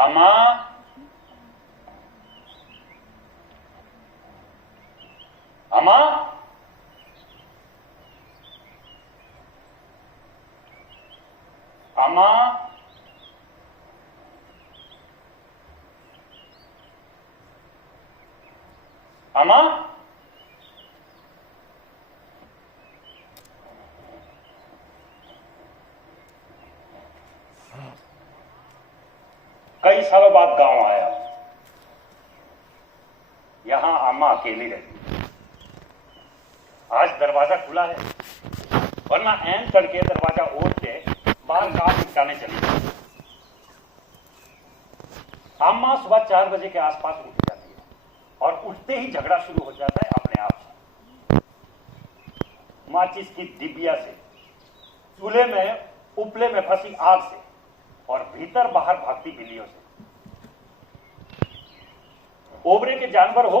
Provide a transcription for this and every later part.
अम्मा, अम्मा, अम्मा, अम्मा। कई सालों बाद गांव आया। यहां अम्मा अकेली रहती है। आज दरवाजा खुला है, वरना ऐन करके दरवाजा ओढ़ के बाहर काम निपटाने चली गई। अम्मा सुबह 4 बजे के आसपास उठ जाती है और उठते ही झगड़ा शुरू हो जाता है अपने आप से। माचिस की डिबिया से, चूल्हे में उपले में फंसी आग से और भीतर बाहर भागती बिल्लियों से। ओबरे के जानवर हो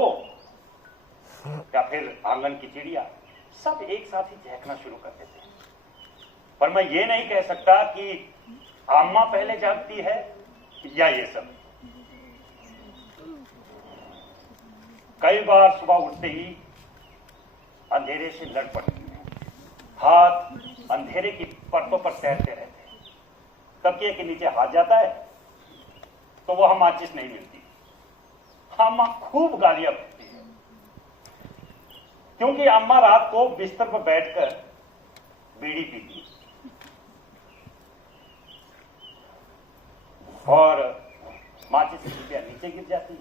या फिर आंगन की चिड़िया, सब एक साथ ही चहकना शुरू कर देते हैं। पर मैं ये नहीं कह सकता कि अम्मा पहले जागती है या ये सब। कई बार सुबह उठते ही अंधेरे से लड़ पड़ती है, हाथ अंधेरे की परतों पर तैरते रहते हैं। तकिए के नीचे हाथ जाता है तो वह माचिस नहीं मिलती। अम्मा खूब गालियां बकती है, क्योंकि अम्मा रात को बिस्तर पर बैठकर बीड़ी पीती है और माचिस की डिबिया नीचे गिर जाती है।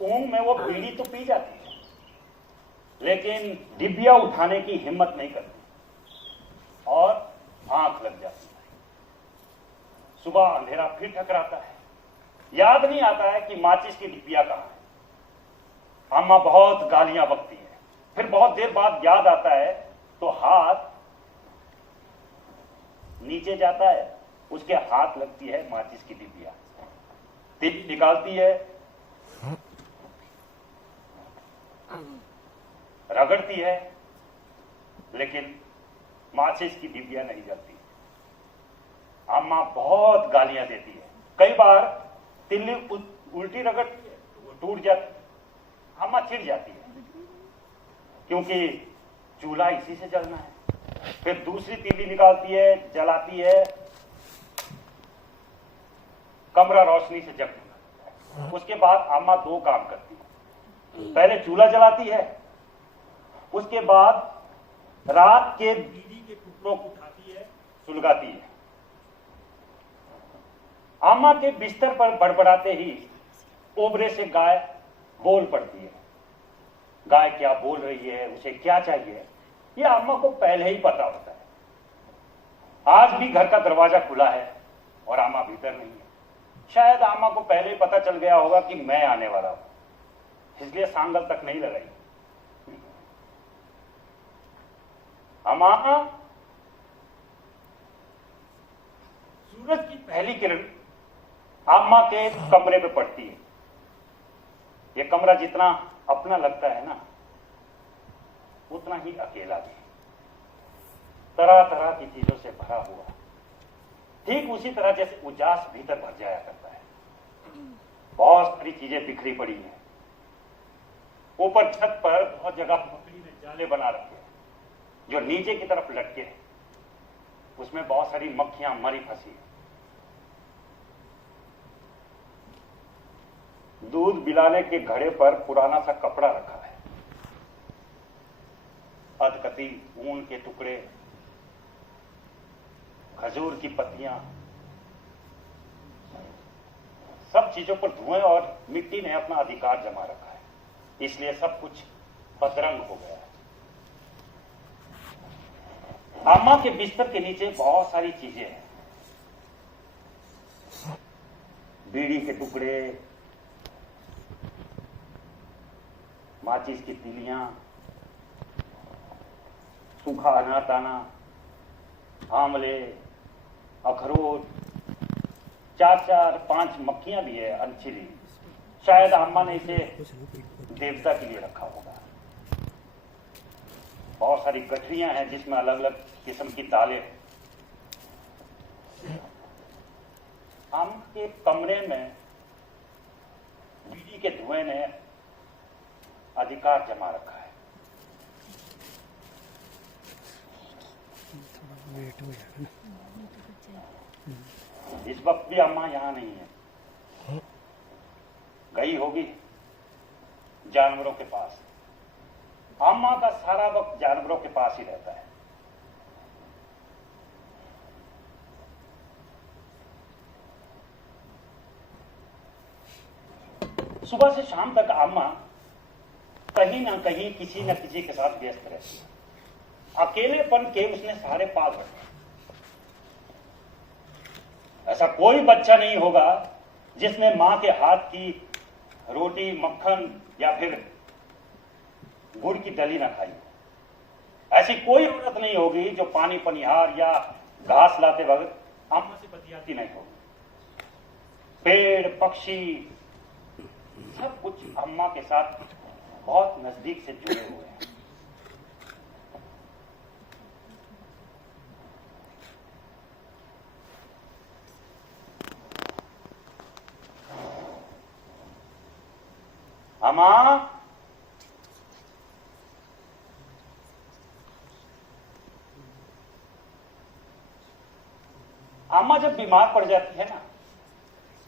ऊंग में वो बीड़ी तो पी जाती है, लेकिन डिबिया उठाने की हिम्मत नहीं करती और आंख लग जाती है। सुबह अंधेरा फिर टकराता है, याद नहीं आता है कि माचिस की डिबिया कहां है। अम्मा बहुत गालियां बकती है, फिर बहुत देर बाद याद आता है तो हाथ नीचे जाता है, उसके हाथ लगती है माचिस की डिबिया, तिल निकालती है, रगड़ती है, लेकिन माचिस की डिबिया नहीं जलती। अम्मा बहुत गालियां देती है। कई बार तिल्ली उल्टी रगड़ती है तो वो टूट जाती है। अम्मा चिढ़ जाती है, क्योंकि चूल्हा इसी से जलना है। फिर दूसरी तीली निकालती है, जलाती है, कमरा रोशनी से जगता है। उसके बाद अम्मा 2 काम करती है। पहले चूल्हा जलाती है, उसके बाद रात के बीड़ी के टुकड़ों को उठाती है, सुलगाती है। अम्मा के बिस्तर पर बड़बड़ाते ही ओबरे से गाय बोल पड़ती है। गाय क्या बोल रही है, उसे क्या चाहिए, यह अम्मा को पहले ही पता होता है। आज भी घर का दरवाजा खुला है और अम्मा भीतर नहीं है। शायद अम्मा को पहले ही पता चल गया होगा कि मैं आने वाला हूं, इसलिए सांगल तक नहीं लगाई। अम्मा, सूरज की पहली किरण अम्मा के कमरे पे पड़ती है। यह कमरा जितना अपना लगता है ना, उतना ही अकेला भी। तरह तरह की चीजों से भरा हुआ, ठीक उसी तरह जैसे उजास भीतर भर जाया करता है। बहुत सारी चीजें बिखरी पड़ी हैं। ऊपर छत पर बहुत जगह मकड़ी ने जाले बना रखे हैं जो नीचे की तरफ लटके हैं। उसमें बहुत सारी मक्खियां मरी फंसी हैं। दूध पिलाने के घड़े पर पुराना सा कपड़ा रखा है। अधकती ऊन के टुकड़े, खजूर की पत्तियां, सब चीजों पर धुएं और मिट्टी ने अपना अधिकार जमा रखा है, इसलिए सब कुछ बदरंग हो गया है। अम्मा के बिस्तर के नीचे बहुत सारी चीजें हैं। बीड़ी के टुकड़े, माचिस की तीलियां, सूखा अनार दाना, आंवले, अखरोट, 4-5 मक्खियां भी है अनछिली। शायद अम्मा ने इसे देवता के लिए रखा होगा। बहुत सारी गठरियां हैं जिसमें अलग अलग किस्म की दालें हैं। आम के कमरे में बीड़ी के धुएं ने अधिकार जमा रखा है। वेट हो जाएगा ना। इस वक्त भी अम्मा यहां नहीं है, गई होगी जानवरों के पास। अम्मा का सारा वक्त जानवरों के पास ही रहता है। सुबह से शाम तक अम्मा कहीं ना कहीं किसी न किसी के साथ व्यस्त रहती है। अकेलेपन के उसने सारे पाल रखे। ऐसा कोई बच्चा नहीं होगा जिसने मां के हाथ की रोटी, मक्खन या फिर गुड़ की दली ना खाई हो। ऐसी कोई औरत नहीं होगी जो पानी पनिहार या घास लाते वक्त अम्मा से बतियाती नहीं होगी। पेड़, पक्षी सब कुछ अम्मा के साथ बहुत नजदीक से जुड़े हुए हैं। अम्मा, अम्मा जब बीमार पड़ जाती है ना,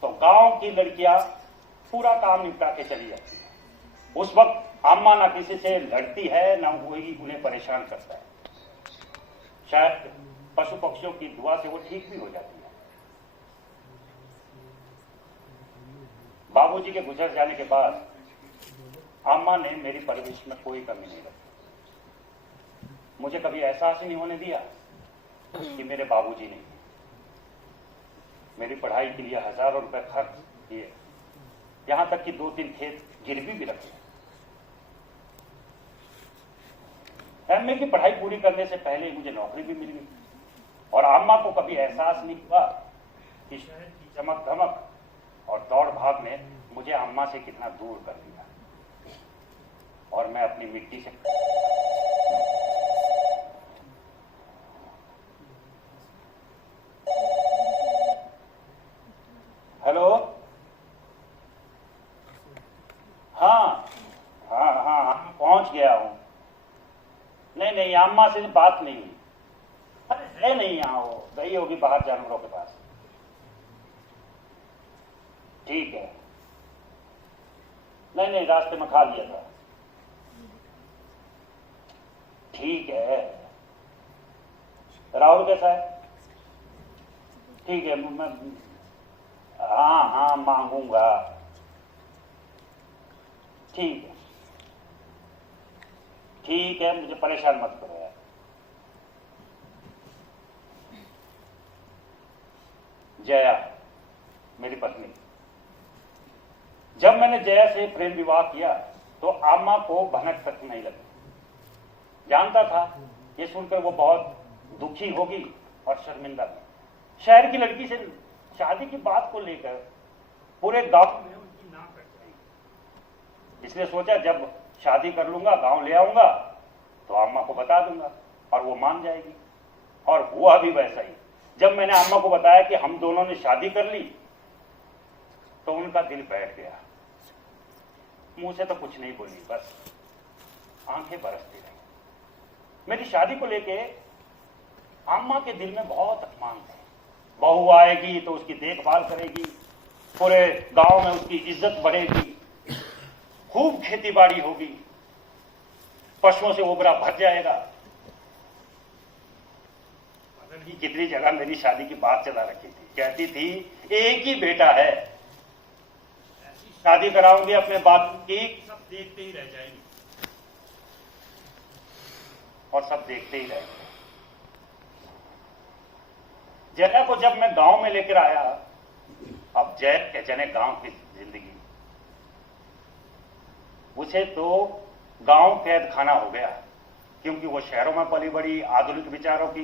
तो गांव की लड़कियां पूरा काम निपटा के चली जाती है। उस वक्त अम्मा ना किसी से लड़ती है, ना वही उन्हें परेशान करता है। शायद पशु पक्षियों की दुआ से वो ठीक भी हो जाती है। बाबूजी के गुजर जाने के बाद अम्मा ने मेरी परवरिश में कोई कमी नहीं रखी। मुझे कभी एहसास ही नहीं होने दिया कि मेरे बाबूजी नहीं। मेरी पढ़ाई के लिए हजारों रुपए खर्च किए, यहां तक कि 2-3 खेत गिरवी भी रखे। एमए की पढ़ाई पूरी करने से पहले मुझे नौकरी भी मिल गई और अम्मा को कभी एहसास नहीं हुआ कि शहर की चमक धमक और दौड़ भाग ने मुझे अम्मा से कितना दूर कर दिया और मैं अपनी मिट्टी से। हेलो, हाँ हाँ हाँ, पहुंच गया हूं। नहीं, अम्मा से बात नहीं हुई। अरे है नहीं यहां, वो गई होगी बाहर जानवरों के पास। ठीक है। नहीं, रास्ते में खा लिया था। ठीक है। राहुल कैसा है? ठीक है, मैं हाँ मांगूंगा। ठीक है, मुझे परेशान मत करो यार। जया मेरी पत्नी। जब मैंने जया से प्रेम विवाह किया तो अम्मा को भनक तक नहीं लगी। जानता था ये सुनकर वो बहुत दुखी होगी और शर्मिंदा भी। शहर की लड़की से शादी की बात को लेकर पूरे गांव में उनकी नाक कट जाएगी। इसलिए सोचा जब शादी कर लूंगा, गांव ले आऊंगा तो अम्मा को बता दूंगा और वो मान जाएगी। और हुआ भी वैसा ही। जब मैंने अम्मा को बताया कि हम दोनों ने शादी कर ली तो उनका दिल बैठ गया। मुंह से तो कुछ नहीं बोली, बस आंखें बरसती रही। मेरी शादी को लेके अम्मा के दिल में बहुत अपमान था। बहू आएगी तो उसकी देखभाल करेगी, पूरे गांव में उसकी इज्जत बढ़ेगी, खूब खेतीबाड़ी होगी, पशुओं से ओबरा भर जाएगा। बगल की कितनी जगह मेरी शादी की बात चला रखी थी। कहती थी एक ही बेटा है, ऐसी शादी कराऊंगी अपने बाप की, सब देखते ही रह जाएंगे। और सब देखते ही रह गए। जया को जब मैं गांव में लेकर आया, अब जय के जने गांव की जिंदगी, उसे तो गांव कैद खाना हो गया, क्योंकि वो शहरों में पली बड़ी, आधुनिक विचारों की।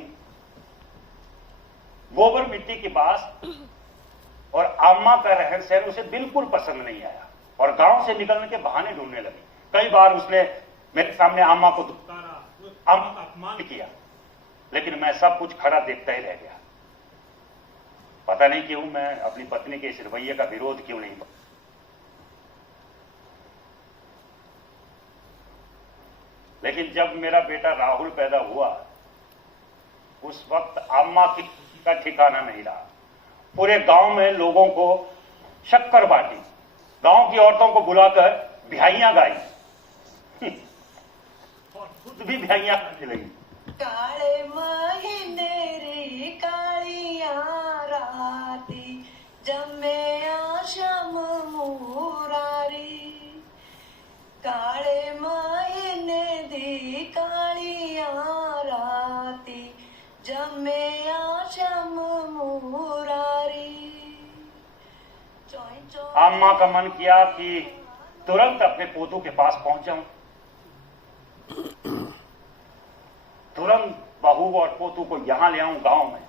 गोबर मिट्टी की बात और अम्मा का रहन सहन उसे बिल्कुल पसंद नहीं आया और गांव से निकलने के बहाने ढूंढने लगी। कई बार उसने मेरे सामने अम्मा को दुत्कारा, अम्मा का अपमान किया, लेकिन मैं सब कुछ खड़ा देखता ही रह गया। पता नहीं क्यों मैं अपनी पत्नी के इस रवैये का विरोध क्यों नहीं। लेकिन जब मेरा बेटा राहुल पैदा हुआ, उस वक्त अम्मा की खुशी का ठिकाना नहीं रहा। पूरे गांव में लोगों को शक्कर बांटी, गांव की औरतों को बुलाकर बिहाइयां गाई और खुद भी बिहाइयां करने लगी। काले महीने री कालिया राती जमे आशम मुरारी, काले महीने दी कालिया राती जमे आशम मुरारी। अम्मा का मन किया कि तुरंत अपने पोतों के पास पहुंच जाऊं, तुरंत बहू और पोतों को यहां ले आऊं गांव में।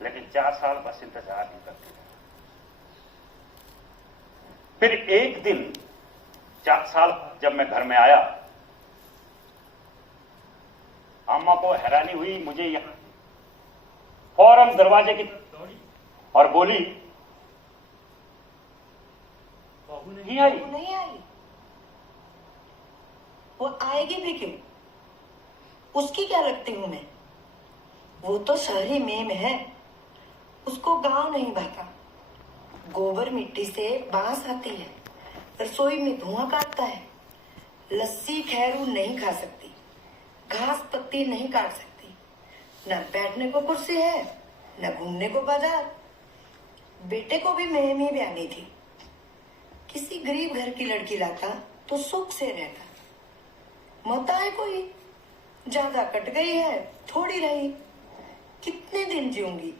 लेकिन 4 साल बस इंतजार नहीं करते रहे। फिर एक दिन 4 साल जब मैं घर में आया, अम्मा को हैरानी हुई। मुझे यहां फौरन दरवाजे की तरफ दौड़ी और बोली, बहू नहीं आई। वो नहीं आई, वो आएगी भी क्यों? उसकी क्या लगती हूं मैं? वो तो शहरी मेम है, उसको गांव नहीं भाता। गोबर मिट्टी से बांस आती है, रसोई में धुआं काटता है। लस्सी खैरू नहीं खा सकती, घास पत्ती नहीं काट सकती, न बैठने को कुर्सी है, न घूमने को बाजार। बेटे को भी मेम ही ब्यानी थी। किसी गरीब घर की लड़की लाता तो सुख से रहता। मता है कोई, ज्यादा कट गई है, थोड़ी रही, कितने दिन जीऊंगी?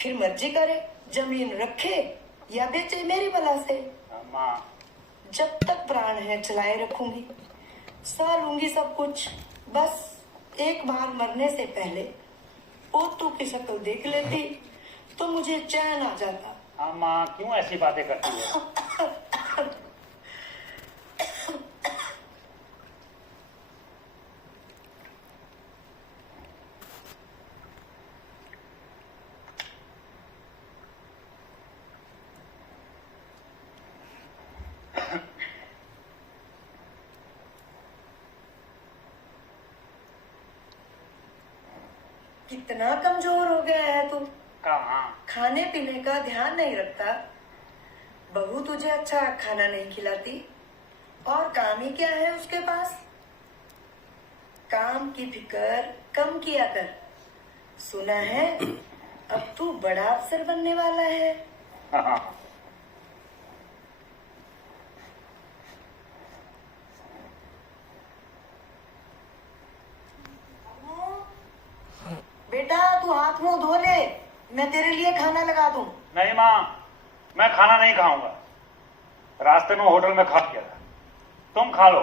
फिर मर्जी करे, जमीन रखे या बेचे मेरी बला से। जब तक प्राण है चलाए रखूंगी, सह लूंगी सब कुछ। बस एक बार मरने से पहले पोतों की शक्ल देख लेती तो मुझे चैन आ जाता। अम्मा क्यों ऐसी बातें करती है? कितना कमजोर हो गया है तू। कहाँ? खाने पीने का ध्यान नहीं रखता, बहू तुझे अच्छा खाना नहीं खिलाती, और काम ही क्या है उसके पास? काम की फिक्र कम किया कर। सुना है अब तू बड़ा अफसर बनने वाला है। बेटा तू हाथ मुंह धो ले, मैं तेरे लिए खाना लगा दूं। नहीं माँ, मैं खाना नहीं खाऊंगा। रास्ते में होटल में खा लिया था, तुम खा लो।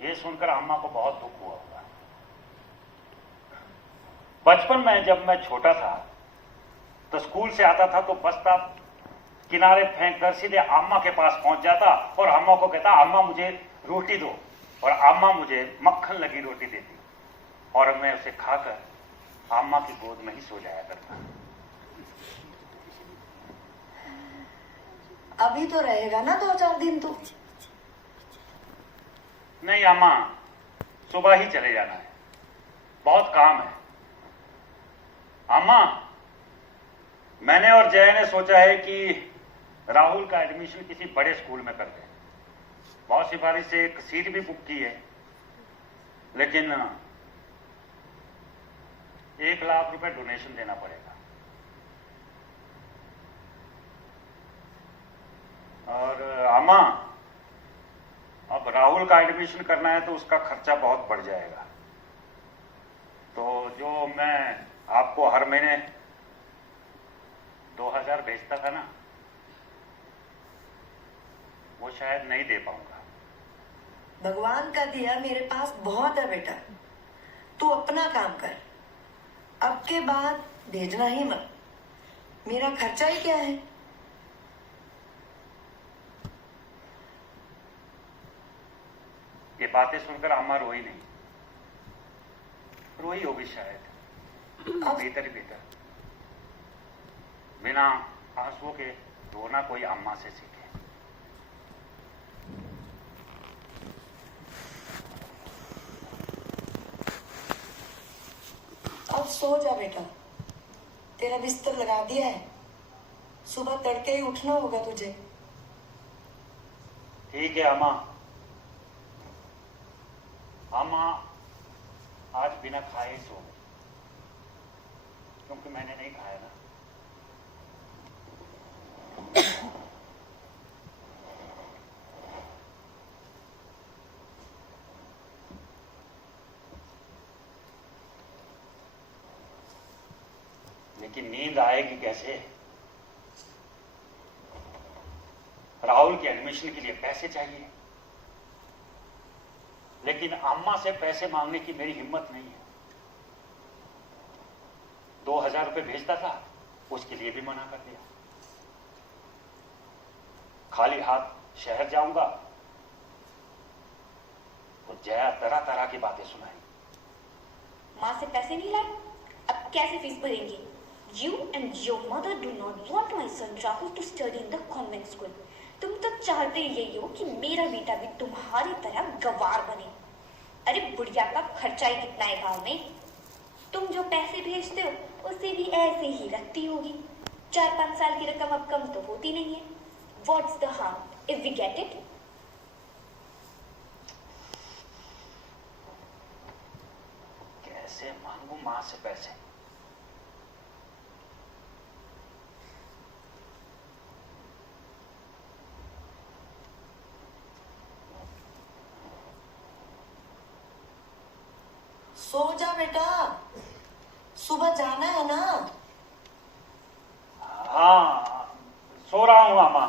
ये सुनकर अम्मा को बहुत दुख हुआ होगा। बचपन में जब मैं छोटा था तो स्कूल से आता था तो बस्ता किनारे फेंक कर सीधे अम्मा के पास पहुंच जाता और अम्मा को कहता, अम्मा मुझे रोटी दो, और अम्मा मुझे मक्खन लगी रोटी देती और मैं उसे खाकर अम्मा की गोद में ही सो जाया करता। अभी तो रहेगा ना 2-4 दिन तू? नहीं अम्मा, सुबह ही चले जाना है, बहुत काम है। अम्मा, मैंने और जय ने सोचा है कि राहुल का एडमिशन किसी बड़े स्कूल में कर दें। बहुत सिफारिश से एक सीट भी बुक की है, लेकिन 1 लाख रुपए डोनेशन देना पड़ेगा। और अम्मा, अब राहुल का एडमिशन करना है तो उसका खर्चा बहुत बढ़ जाएगा। तो जो मैं आपको हर महीने 2000 भेजता था ना, वो शायद नहीं दे पाऊंगा। भगवान का दिया मेरे पास बहुत है बेटा, तू अपना काम कर। अब के बाद भेजना ही मत, मेरा खर्चा ही क्या है। ये बातें सुनकर अम्मा रोई नहीं। रोई होगी शायद, अब बेहतर ही बेहतर। बिना आंसुओं के रोना कोई अम्मा से सीखे। अब सो जा बेटा, तेरा बिस्तर लगा दिया है, सुबह तड़के ही उठना होगा तुझे। ठीक है अम्मा। अम्मा आज बिना खाए सो गई, क्योंकि मैंने नहीं खाया ना। लेकिन नींद आएगी कैसे? राहुल के एडमिशन के लिए पैसे चाहिए, लेकिन अम्मा से पैसे मांगने की मेरी हिम्मत नहीं है। 2000 रुपए भेजता था, उसके लिए भी मना कर दिया। खाली हाथ शहर जाऊंगा तो जया तरह तरह की बातें सुनाएगी। माँ से पैसे नहीं लाए, अब कैसे फीस भरेंगे? You and your mother do not want my son Rahul to study in the convent school. तुम तो चाहते यही हो कि मेरा बेटा भी तुम्हारी तरह गवार बने। अरे बुढ़िया का खर्चा ही कितना है गाँव में? तुम जो पैसे भेजते हो उसे भी ऐसे ही रखती होगी। 4-5 साल की रकम अब कम तो होती नहीं है। What's the harm if we get it? कैसे मांगू मां से पैसे? सो जा बेटा, सुबह जाना है ना। हाँ, सो रहा हूं अम्मा,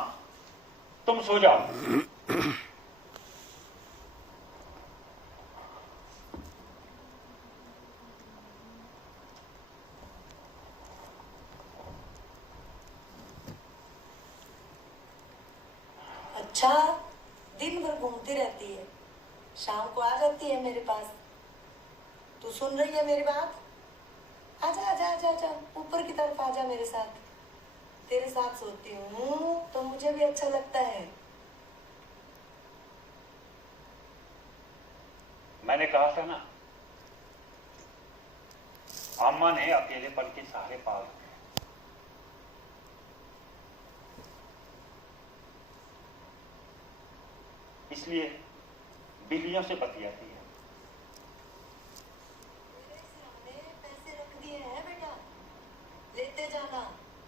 तुम सो जाओ। अच्छा, दिन भर घूमती रहती है, शाम को आ जाती है मेरे पास। तू सुन रही है मेरी बात? आजा आजा आजा आजा, ऊपर की तरफ आजा मेरे साथ। तेरे साथ सोती हूँ तो मुझे भी अच्छा लगता है। मैंने कहा था ना, अम्मा ने अकेलेपन के सहारे पाल रखे। इसलिए बिल्लियों से बतियाती है। मेरे सामने पैसे रख दिए हैं बेटा, लेते जाना,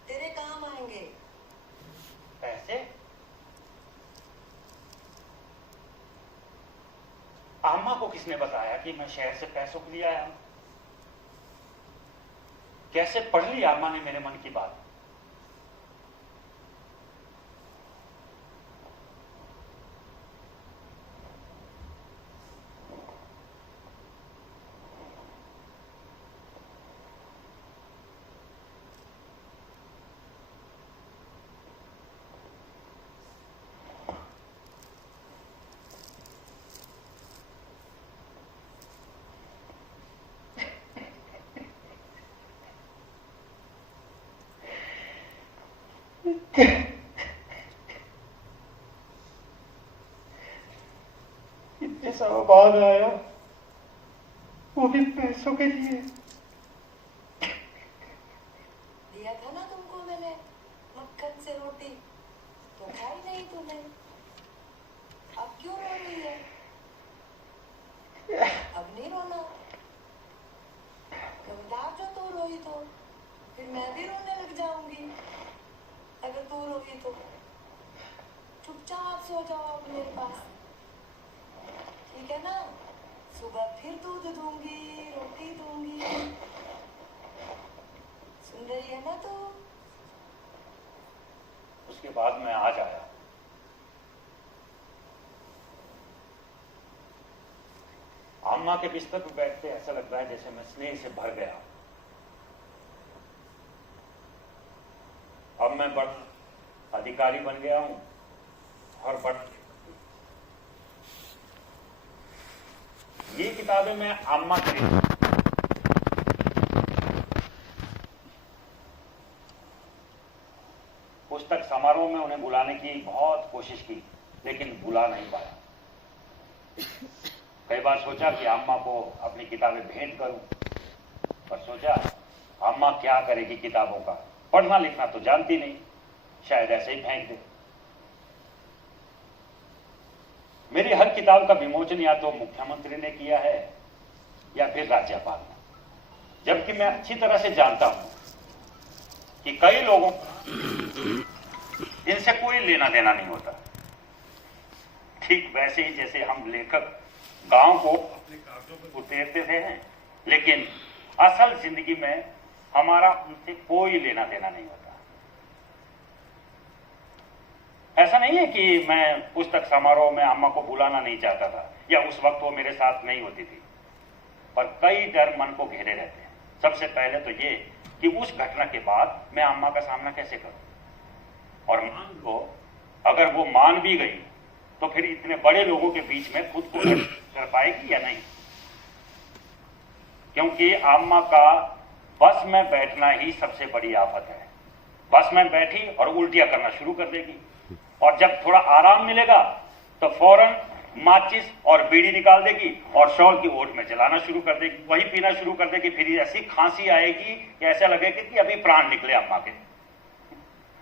तेरे काम आएंगे। पैसे? अम्मा को किसने बताया कि मैं शहर से पैसों के लिए आया हूं? कैसे पढ़ ली अम्मा ने मेरे मन की बात? इतने सालों बाद आया, वो भी पैसों के लिए। दिया था ना तुमको मैंने मक्खन से रोटी, तो खाई नहीं तूने। अब क्यों रो रही है? अब नहीं रोना। खबरदार जो तू रोई तो फिर मैं भी रोने लग जाऊंगी। अगर तू रोई तो चुपचाप सो जाओ अब मेरे पास, ठीक है ना? सुबह फिर दूध दूंगी, रोटी दूंगी। सुन रही है ना तू? उसके बाद मैं आज आया। अम्मा के बिस्तर पर बैठते ऐसा लगता है जैसे मैं स्नेह से भर गया। अब मैं बड़ा अधिकारी बन गया हूं और बड़ा। ये किताबें मैं अम्मा खरीद बुलाने की बहुत कोशिश की, लेकिन बुला नहीं पाया। कई बार सोचा कि अम्मा को अपनी किताबें भेंट करूं, पर सोचा अम्मा क्या करेगी किताबों का, पढ़ना लिखना तो जानती नहीं, शायद ऐसे ही फेंक दे। मेरी हर किताब का विमोचन या तो मुख्यमंत्री ने किया है या फिर राज्यपाल ने, जबकि मैं अच्छी तरह से जानता हूं कि कई लोगों इनसे कोई लेना देना नहीं होता। ठीक वैसे ही जैसे हम लेखक गांव को अपने कागजों पर उतेरते थे हैं, लेकिन असल जिंदगी में हमारा उनसे कोई लेना देना नहीं होता। ऐसा नहीं है कि मैं पुस्तक समारोह में अम्मा को बुलाना नहीं चाहता था या उस वक्त वो मेरे साथ नहीं होती थी, पर कई डर मन को घेरे रहते हैं। सबसे पहले तो ये कि उस घटना के बाद मैं अम्मा का सामना कैसे करूं, और मान लो अगर वो मान भी गई तो फिर इतने बड़े लोगों के बीच में खुद को कर पाएगी या नहीं, क्योंकि अम्मा का बस में बैठना ही सबसे बड़ी आफत है। बस में बैठी और उल्टियां करना शुरू कर देगी, और जब थोड़ा आराम मिलेगा तो फौरन माचिस और बीड़ी निकाल देगी और शॉल की ओट में जलाना शुरू कर देगी, वही पीना शुरू कर देगी। फिर ऐसी खांसी आएगी कि ऐसा लगेगा कि अभी प्राण निकले अम्मा के।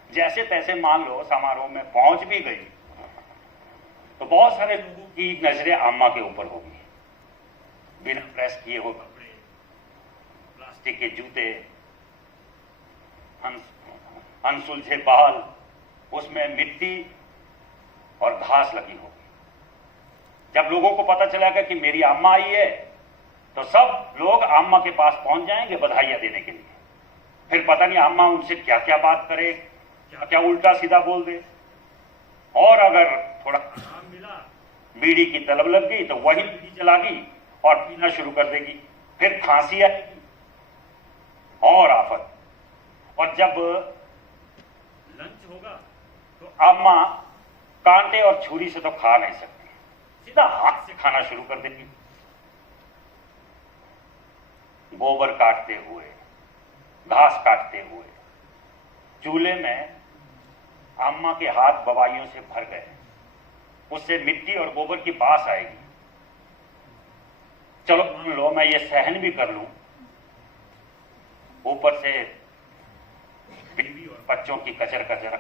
जैसे तैसे मान लो समारोह में पहुंच भी गई तो बहुत सारे लोगों की नजरें अम्मा के ऊपर होगी। बिना प्रेस किए हुए कपड़े, प्लास्टिक के जूते, अनसुलझे बाल, उसमें मिट्टी और घास लगी होगी। जब लोगों को पता चलेगा कि मेरी अम्मा आई है तो सब लोग अम्मा के पास पहुंच जाएंगे बधाइयां देने के लिए। फिर पता नहीं अम्मा उनसे क्या क्या बात करे, क्या क्या उल्टा सीधा बोल दे, और अगर थोड़ा आराम मिला, बीड़ी की तलब लग गई तो वही बीड़ी जलागी और पीना शुरू कर देगी। फिर खांसी आएगी और आफत। और जब लंच होगा तो अम्मा कांटे और छुरी से तो खा नहीं सकती, सीधा हाथ से खाना शुरू कर देगी। गोबर काटते हुए, घास काटते हुए, चूल्हे में अम्मा के हाथ बवाइयों से भर गए, उससे मिट्टी और गोबर की बास आएगी। चलो मान लो मैं ये सहन भी कर लूं, ऊपर से बीवी और बच्चों की कचर कचर,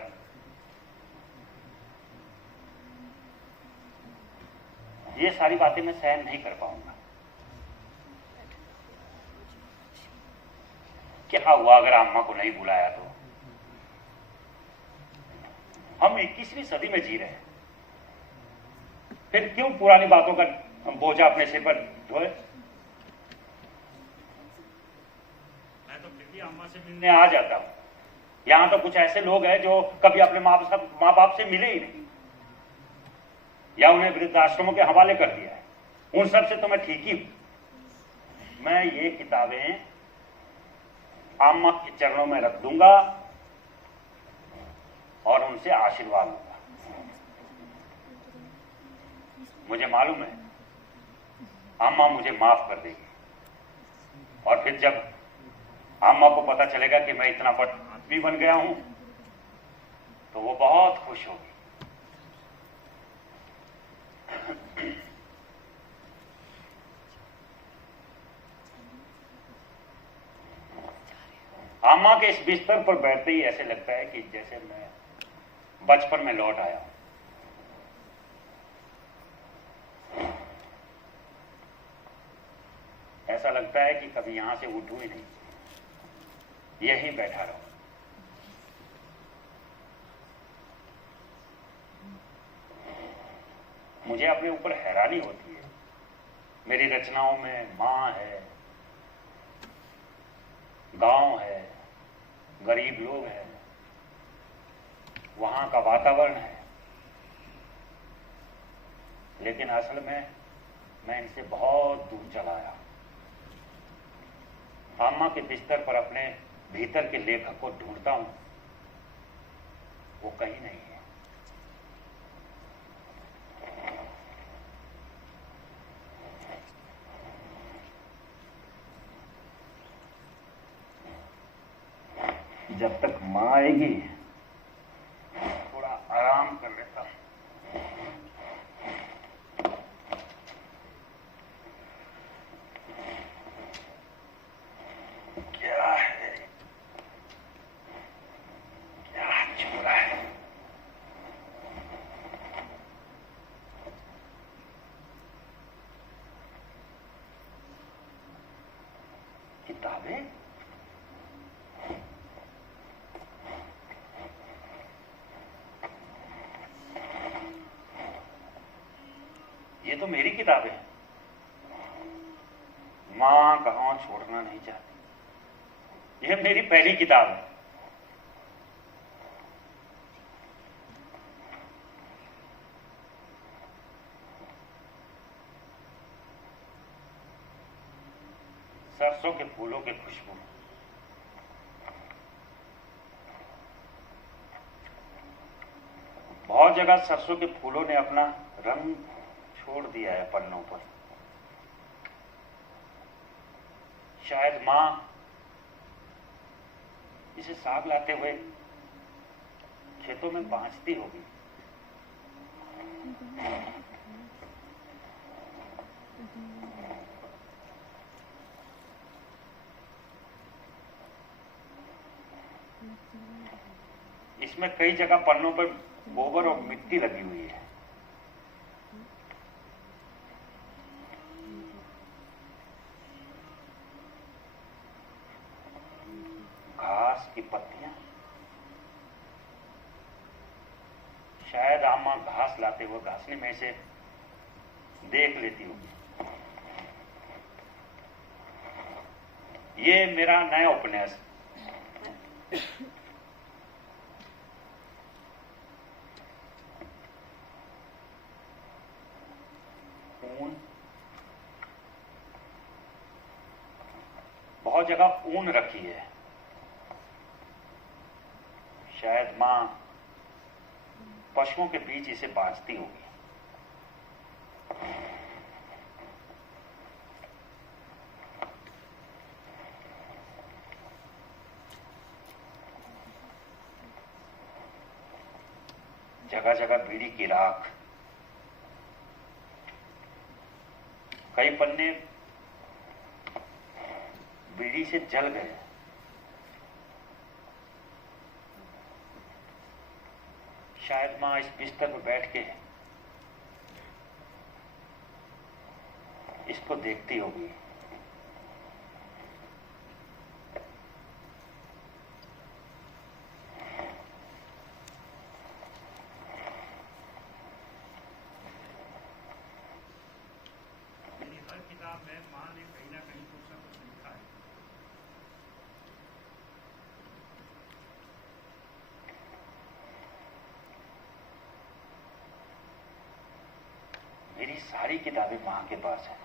ये सारी बातें मैं सहन नहीं कर पाऊंगा। क्या हुआ अगर अम्मा को नहीं बुलाया तो? हम 21वीं सदी में जी रहे हैं, फिर क्यों पुरानी बातों का बोझा अपने सिर पर ढोए? मैं तो फिर भी अम्मा से मिलने आ जाता हूं। यहां तो कुछ ऐसे लोग हैं जो कभी अपने माँ बाप से मिले ही नहीं, या उन्हें वृद्धाश्रमों के हवाले कर दिया है। उन सब से तो मैं ठीक ही हूं। मैं ये किताबें अम्मा के चरणों में रख दूंगा और उनसे आशीर्वाद लूंगा। मुझे मालूम है अम्मा मुझे माफ कर देगी, और फिर जब अम्मा को पता चलेगा कि मैं इतना बड़ा आदमी बन गया हूं तो वो बहुत खुश होगी। अम्मा के इस बिस्तर पर बैठते ही ऐसे लगता है कि जैसे मैं बचपन में लौट आया हूं। ऐसा लगता है कि कभी यहां से उठूं ही नहीं, यहीं बैठा रहूं। मुझे अपने ऊपर हैरानी होती है। मेरी रचनाओं में मां है, गांव है, गरीब लोग हैं, वहां का वातावरण है, लेकिन असल में मैं इनसे बहुत दूर चला आया। अम्मा के बिस्तर पर अपने भीतर के लेखक को ढूंढता हूं, वो कहीं नहीं है। जब तक मां आएगी थोड़ा आराम किताबें? ये तो मेरी किताबें हैं। मां गांव छोड़ना नहीं चाहती। यह मेरी पहली किताब है। सरसों के फूलों की खुशबू। बहुत जगह सरसों के फूलों ने अपना रंग छोड़ दिया है पन्नों पर। शायद मां इसे साग लाते हुए खेतों में बांचती होगी। इसमें कई जगह पन्नों पर गोबर और मिट्टी लगी हुई है। घास की पत्तियां। शायद अम्मा घास लाते हुए घासनी में से देख लेती होगी। ये मेरा नया उपन्यास। ऊन, बहुत जगह ऊन रखी है। शायद मां पशुओं के बीच इसे बांधती होगी। जगह जगह बीड़ी की राख। कई पन्ने बीड़ी से जल गए। शायद मां इस बिस्तर पर बैठ के इसको देखती होगी। हर किताब में मां ने कहीं ना कहीं कुछ ना कुछ लिखा है। मेरी सारी किताबें मां के पास हैं।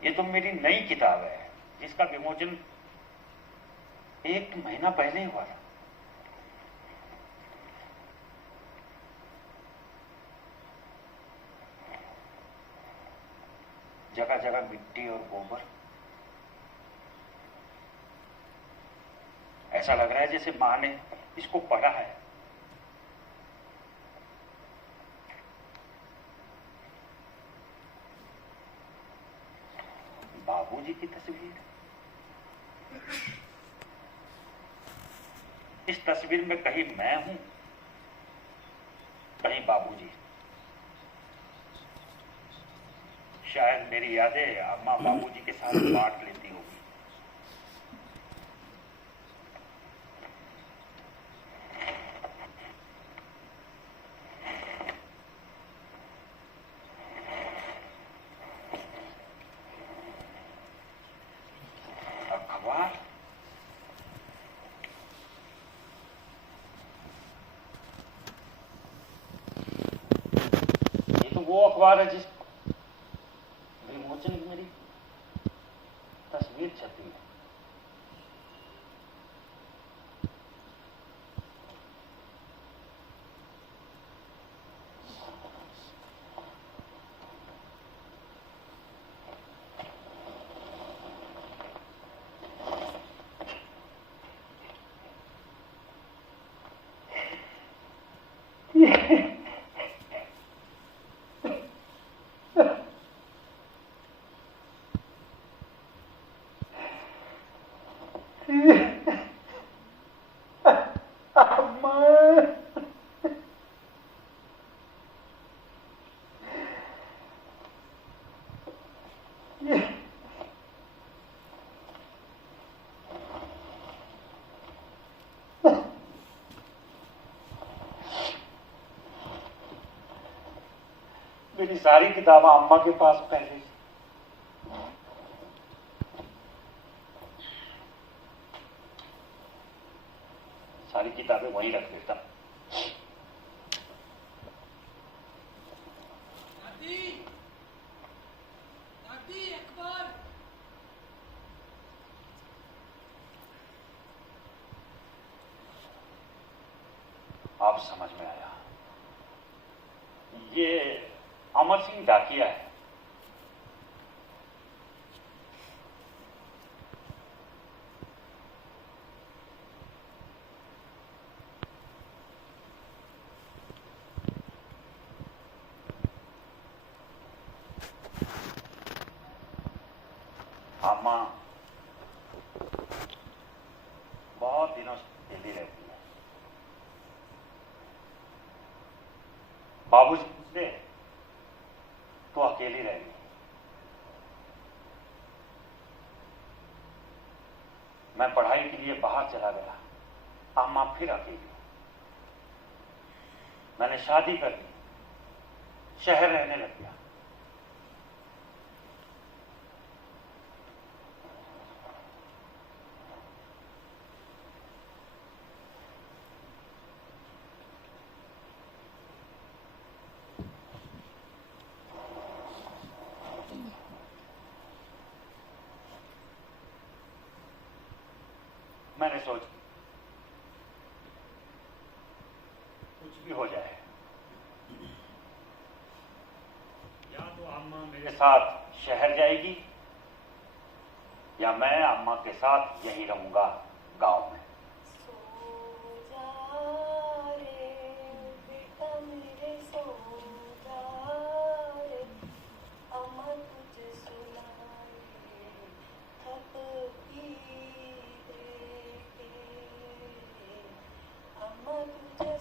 ये तो मेरी नई किताब है जिसका विमोचन 1 महीना पहले ही हुआ था। जगह जगह मिट्टी और गोबर। ऐसा लग रहा है जैसे मां ने इसको पढ़ा है। बाबूजी की तस्वीर। इस तस्वीर में कहीं मैं हूं, कहीं बाबूजी। शायद मेरी यादें अम्मा बाबूजी के साथ बांट लेती होगी। अखबार। ये तो वो अखबार है जिस विमोचन में मेरी तस्वीर छपी है। अम्मा। मेरी सारी किताबें अम्मा के पास पहले से। सारी किताबें वहीं रख देता। दादी, दादी अकबर। अब समझ में आया, ये अमर सिंह डाकिया है। अम्मा बहुत दिनों से अकेली रहती है। बाबूजी पूछते तो अकेली रह गई। मैं पढ़ाई के लिए बाहर चला गया, अम्मा फिर अकेली। मैंने शादी कर ली, शहर रहने लग गया। मैंने सोचा कुछ भी हो जाए, या तो अम्मा मेरे साथ शहर जाएगी या मैं अम्मा के साथ यहीं रहूंगा गांव में। सो जा रे बेटा मेरे, सो जा रे, अम्मा तुझे सुनाए थक की दे के, अम्मा तुझे